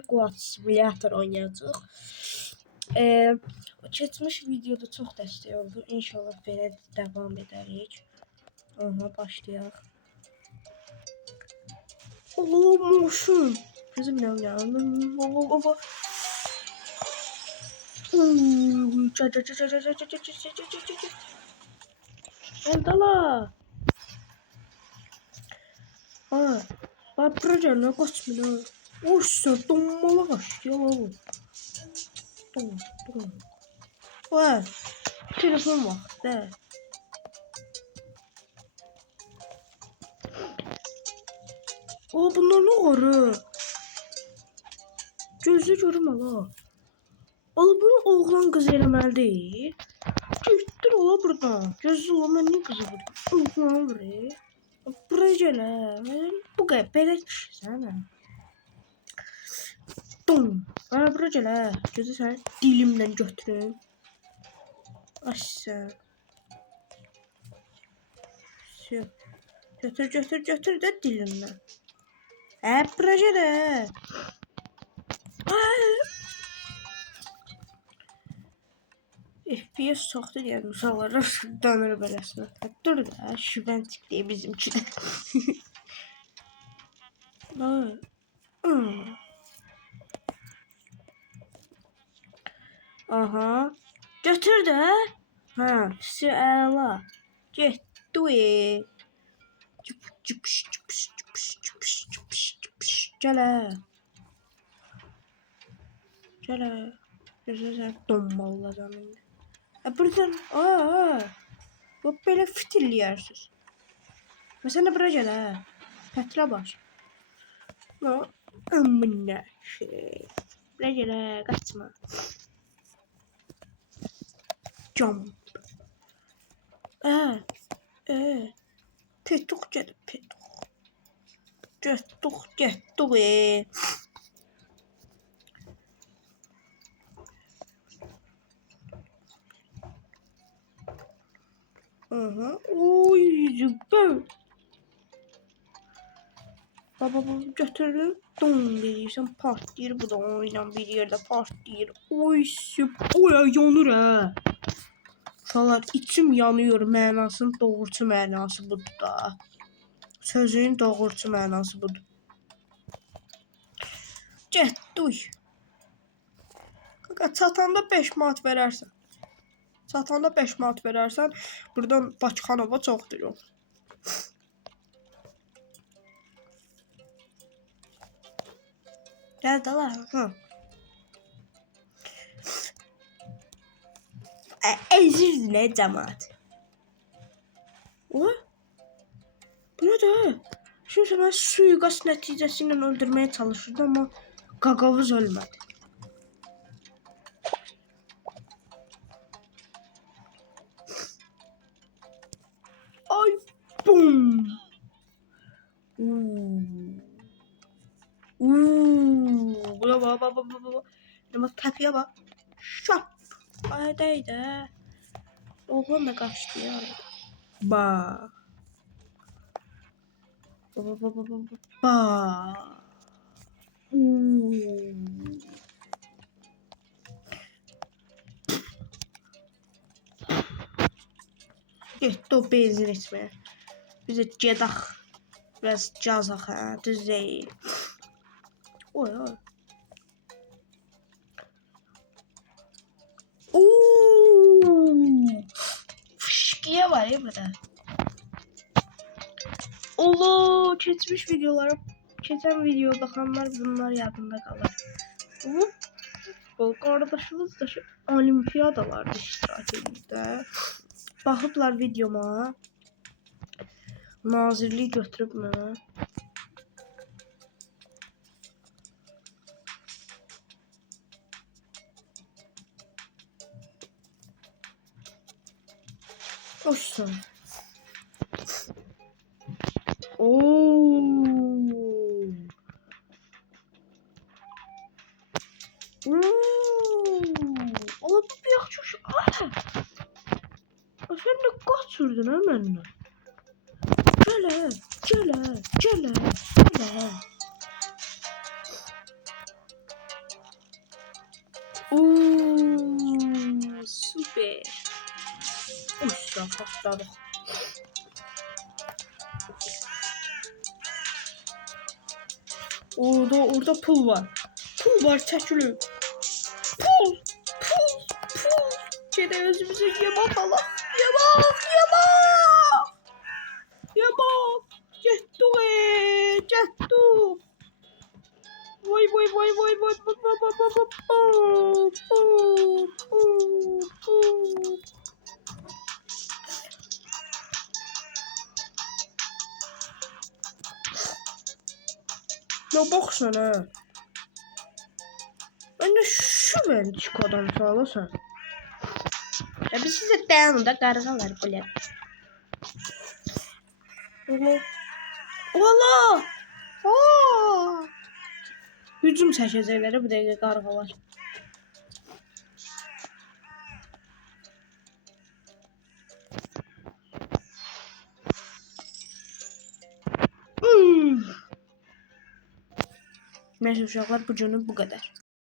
Quad Simulator oynayacaq. Keçmiş videoda çox dəstək oldu. İnşallah belə davam edərik. Aha, başlayaq. Oo, motion. Bizim ne oynayalım? Eldala. Ha, bak proje ne kaçmıyor. Oşsa donmalı kaçtı ya bu. Don. Vay. Telefon var de. O bunlar ne arı? Gözü görüm ala. Al bunu oğlan kız eləməli deyil. Gittir ola buradan. Gözü olan niye kızı burada? Oğlan buraya. Projeler. Bu kadar belə kişisən ha. Dum. Bana projeler. Gözü sen dilimden götürün. Aşağı. Götür de dilimden. Projeler. FPS çoxdur yəni uşaqlara dönür beləsinə. Dur da şübhəntik deyə bizimki də. Aha. Götür də. Ha, əla. Getdi. Gələ. Gözəl donmalıdan indi. Buradan bu belə fitilləyərsiniz. Məsələn bura gələ. Pətrə baş. Amına şey. Bura gələ, qaçma. Jump. Petuq gəlib, petuq. Getdik. Aha. Oy, süper. Baba götürür. Don deyirsən partlayır bu da oynan bir yerdə partlayır. Oy süper. Oy yanır ha. Uşaqlar içim yanıyor mənasının doğrucu mənası budur da. Sözün doğrucu mənası budur. Getdik. Qaqa çatanda 5 manat verərsən. Çatanda 5 manat verərsən, buradan Bakıxanova çoxdur yox. Gəl də la. Əziz nə cəmaət. O? Bu nə də? Şimdi mən suiqast nəticəsilə öldürməyə çalışırdı, amma qaqavuz ölmədi. Ay bum. Baba. Ama kapıya bak. Şap. Aydaydı. Oğlan da kaçtı ya. Ba. Getdi o benzin içmeye. Bize cedak. Biraz cazaq ha. Düz değil. Oy. Fışkiye var ya burada. Allah, geçmiş videolara, geçen video bakanlar bunlar yadında kalır. Bu kardeşimiz da şu olimpiyadalarda iştirak edirdi. Baxıblar videoma. Nazirlik götürüb mənə. Olsun. Ola bu bir yaxşı. Sen de kaçırdın ha məndən. Gələ. Oo, süper. Uçsa patladık. Orada pul var. Pul var çəkilin. Pul. Pul. Pul. Gedək özümüzə yemək alaq. Yemək. Yemək. Yemək. Getdik. Getdik. Vay vay vay vay vay vay vay vay vay vay. Pul. Pul. Pul. Ya baksana. Ben de şu Belçikadan sağlasan. Ya biz size dayanında kargalar böyle. Allah. Allah. Aa. Hücum çəkəcəklər bu dəqiqə qarğalar. Neyse uşaqlar bu günü bu qədər.